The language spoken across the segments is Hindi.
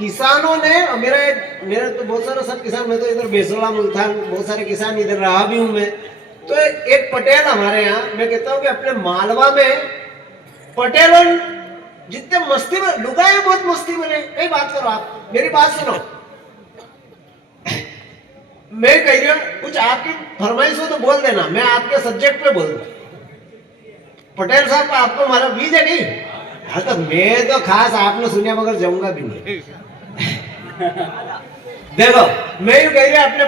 किसानों ने, मेरा तो बहुत सारा सब किसान, मैं तो इधर बेसला मुल्तान बहुत सारे किसान इधर रहा भी हूं मैं। तो एक पटेल हमारे यहाँ, मैं कहता हूँ कि अपने मालवा में पटेलों जितने मस्ती में लुगाए बहुत मस्ती में रहे। कई बात करो, आप मेरी बात सुनो, मैं कह रही हूँ कुछ आपकी फरमाइश हो तो बोल देना, मैं आपके सब्जेक्ट पे बोल दूं। पटेल साहब का आपको हमारा बीज है नहीं? हाँ तो मैं तो खास आपने सुनिया मगर जाऊंगा भी नहीं। देखो मैं यूं कह रही हूँ अपने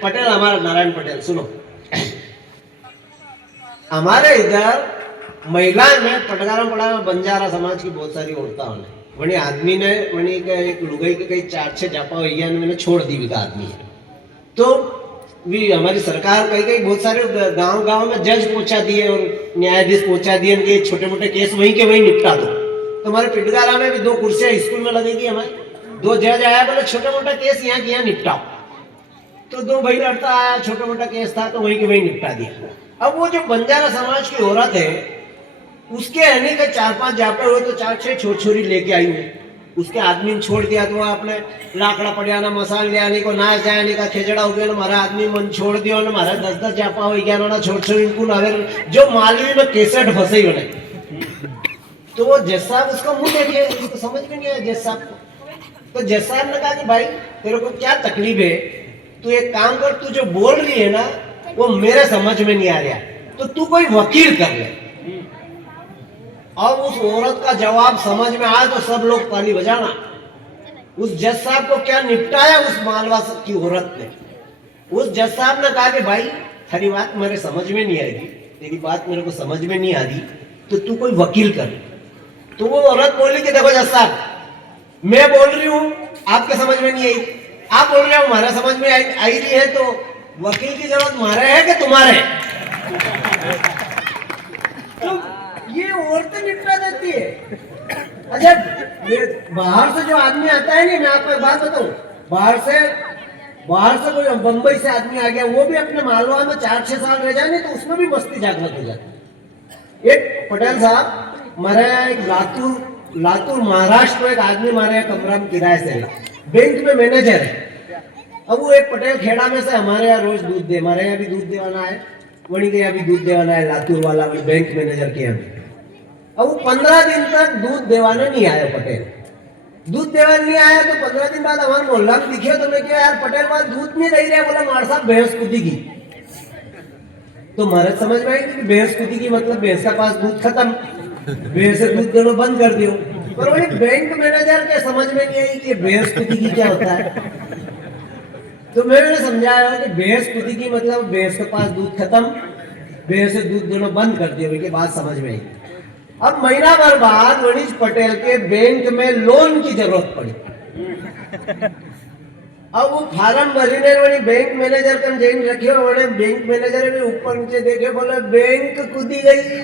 पटेल हमारा नारायण पटेल, सुनो हमारे इधर महिला में पटगारा पड़ा में बंजारा समाज की बहुत सारी औरतें होने वही आदमी ने वही के एक लुगाई के कई 4-6 जापा हुई मैंने छोड़ दी भी आदमी है। तो भी हमारी सरकार कई कई बहुत सारे गांव में जज पहुंचा दिए और न्यायाधीश पहुंचा दिए कि छोटे मोटे केस वहीं के वहीं निपटा दो। तो हमारे पिटगारा में भी 2 कुर्सियां स्कूल में लगेगी, हमारे 2 जज आया बोले छोटा मोटा केस यहाँ के यहाँ निपटाओ। तो 2 भाई लड़ता आया, छोटा मोटा केस था तो वहीं के वहीं निपटा दिया। अब वो जो बंजारा समाज की औरत है उसके रहने के 4-5 जापे हुए तो 4-6 छोरी लेके आई हुई, उसके आदमी ने छोड़ दिया तो आपने लाकड़ा पड़ियाना मसाल ले आने को नाच जाने का खेजड़ा हो गया ना, हमारा आदमी मन छोड़ दिया ना, हमारा 10-10 जापा हो गया ना, छोड़ इनको ना जो मालवी में केसट फंसे ही होने। तो वो जज साहब उसका मुंह देखिए, उसको समझ में नहीं आया जज साहब को। तो जज साहब ने कहा कि भाई तेरे को क्या तकलीफ है, तू एक काम कर, तू जो बोल रही है ना वो मेरे समझ में नहीं आ रहा, तो तू कोई वकील कर ले। अब उस औरत का जवाब समझ में आया तो सब लोग ताली बजाना। उस जज साहब को क्या निपटाया उस मालवा की औरत ने। उस जज साहब ने कहा कि भाई तेरी बात मेरे समझ में नहीं आएगी, तेरी बात मेरे को समझ में नहीं आ रही, तो तू कोई वकील कर। तो वो औरत बोली कि देखो जज साहब मैं बोल रही हूँ आपके समझ में नहीं आई, आप बोल रहे हो हमारे समझ में आई रही है, तो वकील की जरूरत हमारे है कि तुम्हारे? तो ये औरतें निपटा देती है। अच्छा बाहर से जो आदमी आता है नहीं, मैं आपको एक बात बताऊं, बाहर से कोई बंबई से आदमी आ गया, वो भी अपने मालवा में 4-6 साल रह जाए नहीं तो उसमें भी मस्ती जागृत हो जाती। एक पटेल साहब हमारे लातूर महाराष्ट्र एक आदमी हमारे कमरा में किराए से बैंक में मैनेजर है। अब वो एक पटेल खेड़ा में से हमारे यहाँ रोज दूध दे, हमारे यहाँ भी दूध देवाना है, वही के यहाँ भी दूध देवाना है, लातूर वाला बैंक मैनेजर के यहाँ। अब वो 15 दिन तक दूध देवाने नहीं आया पटेल, दूध देवाने नहीं आया तो 15 दिन बाद हमारे मोहल्ला में दिखे तो मैं क्या यार पटेल बात दूध नहीं दे रहे, बोला मार साहब भैंस कुदी की। तो महाराज समझ में आई कि भैंस कुदी की मतलब भैंस का पास दूध खत्म, भैंस से दूध देना बंद कर दियो। पर वही बैंक मैनेजर के समझ में नहीं आई कि भैंस कुदी की क्या होता है। तो मैंने समझाया कि भैंस कुदी की मतलब भैंस के पास दूध खत्म, भैंस से दूध देना बंद कर दिया, उनकी बात समझ में आई। अब महीना भर बाद वनीश पटेल के बैंक में लोन की जरूरत पड़ी। अब वो फार्म भरीने वाली बैंक मैनेजर कन जैन रखे वाले बैंक मैनेजर ने ऊपर नीचे देखे, बोले बैंक कूदी गई।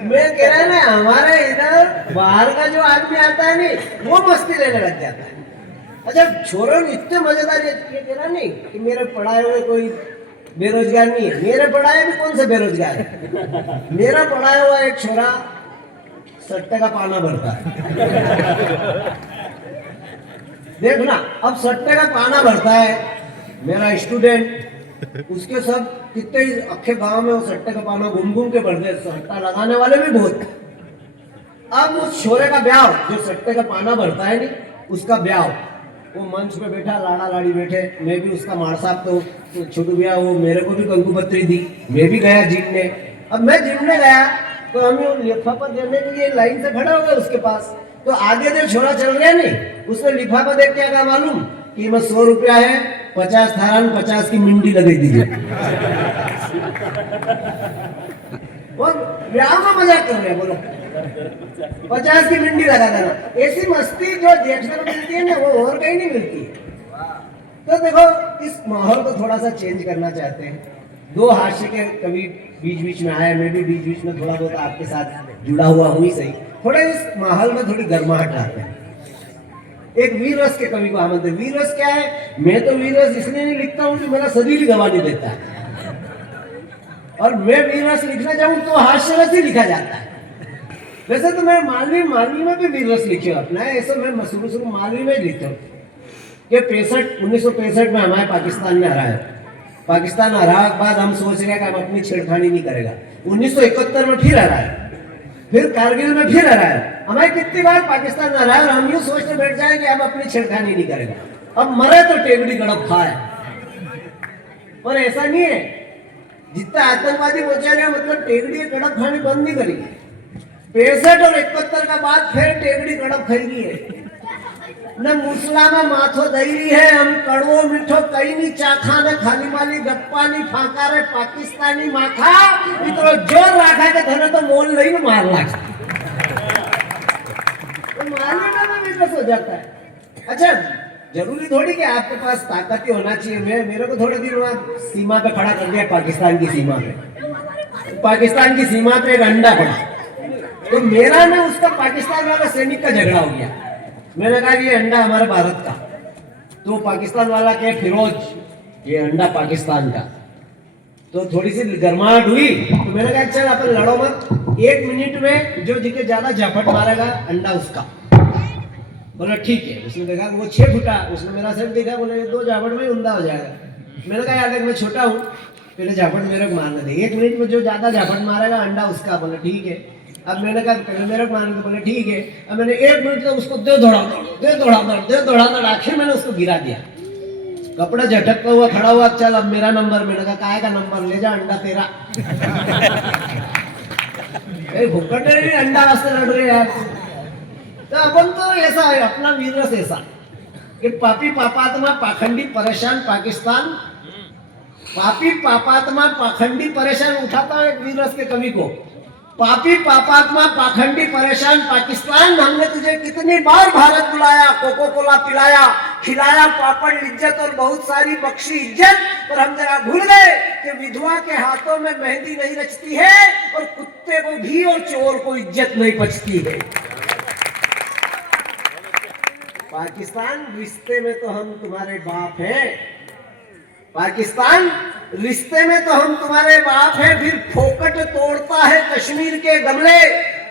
मैं कह रहा है ना हमारे इधर बाहर का जो आदमी आता है नहीं वो मस्ती लेने लग जाता है। अच्छा छोरों इतने मजेदार ये कह रहा नहीं कि मेरे पढ़ाए हुए कोई बेरोजगार नहीं है, मेरे पढ़ाए भी कौन से बेरोजगार है। मेरा पढ़ाया हुआ एक छोरा सट्टे का पाना भरता है। देखना अब सट्टे का पाना भरता है मेरा स्टूडेंट, उसके सब कितने अखे गांव में वो सट्टे का पाना घूम घूम के भरते, सट्टा लगाने वाले भी बहुत। अब उस छोरे का ब्याह जो सट्टे का पाना भरता है नहीं, उसका ब्याह वो मंच पे बैठा, लाड़ा लाड़ी बैठे, मैं भी उसका मार साहब तो छोटू भैया वो मेरे को भी कंकु पत्री दी, मैं भी गया जिमने। अब मैं जिमने गया तो हमें लिफाफा देने के लिए लाइन से खड़ा हो गया उसके पास। तो आगे जो छोरा चल रहा नहीं उसने लिफाफा देख क्या कहा मालूम, कीमत 100 रुपया है, 50 थारन 50 की मिंडी लगा दीजिए। वो ब्याह में मजाक कर रहे हैं, बोलो 50 की मिंडी लगा देना। ऐसी मस्ती जो देखने को मिलती है ना वो और कहीं नहीं मिलती है। तो देखो इस माहौल को थोड़ा सा चेंज करना चाहते हैं। 2 हास्य के कभी बीच बीच में आए, मैं भी बीच बीच में थोड़ा बहुत आपके साथ जुड़ा हुआ हूँ ही सही, थोड़ा इस माहौल में थोड़ी गर्माहट लाते हैं। एक वीर रस के कवि को आमंत्रित। वीर रस क्या है, मैं तो वीर रस इसलिए नहीं लिखता हूँ कि मेरा शरीर ही गवा नहीं देता है, और मैं वीर रस लिखना चाहूँ तो हास्य रस ही लिखा जाता है। वैसे तो मैं मालवी में भी वीरस लिखे अपना है, ऐसे मैं शुरू मालवी में लिखता हूँ कि 1965 में हमारे पाकिस्तान ने हराया। पाकिस्तान हरा के बाद हम सोच रहे कि हम अपनी छेड़खानी नहीं करेगा। 1971 में फिर हराया, फिर कारगिल में फिर हराया। हमें कितनी बार पाकिस्तान हराया और हम यूं सोचते बैठ जाए कि हम अपनी छेड़खानी नहीं करेगा, अब मरे तो टेगड़ी गड़प खाए। पर ऐसा नहीं है, जितना आतंकवादी पहुंचे रहे मतलब टेगड़ी गड़प खानी बंद नहीं करी। 65 और 71 का बाद फिर टेगड़ी गड़प खाई है न मूसला में माथो दई है। हम कड़वो मीठो कई नहीं चाखा न खाली माली गप्पा नहीं फाका रे पाकिस्तानी माखा इतना जोर रखा के धने तो मोल नहीं न मार लाग तो मारने में विश्वास हो जाता है। अच्छा, जरूरी थोड़ी कि आपके पास ताकत ही होना चाहिए। मेरे को थोड़े दिन बाद सीमा पे खड़ा कर दिया, पाकिस्तान की सीमा पे। पाकिस्तान की सीमा पे एक अंडा पड़ा तो मेरा ना उसका पाकिस्तान वाला सैनिक का झगड़ा हो गया। मैंने कहा ये अंडा हमारे भारत का, तो पाकिस्तान वाला कहे फिरोज ये अंडा पाकिस्तान का। तो थोड़ी सी गर्माहट हुई तो मैंने कहा चल अपन लड़ो मत, 1 मिनट में जो जिके ज्यादा झपट मारेगा अंडा उसका। बोला ठीक है। उसने देखा वो 6 फुटा, उसने मेरा सिर देखा, बोले 2 झापट में उंदा हो जाएगा। मैंने कहा यार देख मैं छोटा हूँ, पहले झापट मेरे को मारने दे, 1 मिनट में जो ज्यादा झापट मारेगा अंडा उसका। बोला ठीक है। अब मैंने कहा पहले मेरे को मारने दे, बोले ठीक है। अब मैंने 1 मिनट तक उसको दे दौड़ा आखिर मैंने उसको गिरा दिया। कपड़ा झटकता हुआ खड़ा हुआ, चल अब मेरा नंबर। मैंने कहा काय का नंबर, ले जा अंडा तेरा। भुक्कट अंडा वास्ते लड़ रहे यार। तो अपन तो ऐसा है, अपना वीरस ऐसा कि पापी पापात्मा पाखंडी परेशान पाकिस्तान, पापी पापात्मा पाखंडी परेशान उठाता है एक वीरस के कवि को। पापी पापात्मा पाखंडी परेशान पाकिस्तान, हमने तुझे कितनी बार भारत बुलाया, कोको कोला पिलाया, खिलाया पापड़ इज्जत और बहुत सारी बख्शी इज्जत, पर हम जरा भूल गए कि विधवा के हाथों में मेहंदी नहीं रचती है और कुत्ते को घी और चोर को इज्जत नहीं बचती है। पाकिस्तान रिश्ते में तो हम तुम्हारे बाप हैं, पाकिस्तान रिश्ते में तो हम तुम्हारे बाप हैं, फिर फोकट तोड़ता है कश्मीर के गमले।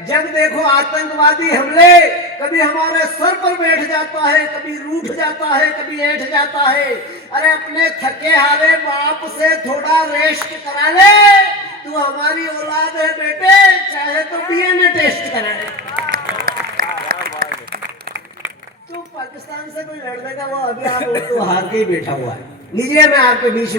जब देखो आतंकवादी हमले, कभी हमारे सर पर बैठ जाता है, कभी रूठ जाता है, कभी ऐठ जाता है। अरे अपने थके हारे बाप से थोड़ा रेस्ट करा ले, तू हमारी औलाद है बेटे, चाहे तो डीएनए टेस्ट करा ले। तो पाकिस्तान से कोई लड़ने का वो अभी आप तो हार के ही बैठा हुआ है। लीजिए मैं आपके बीच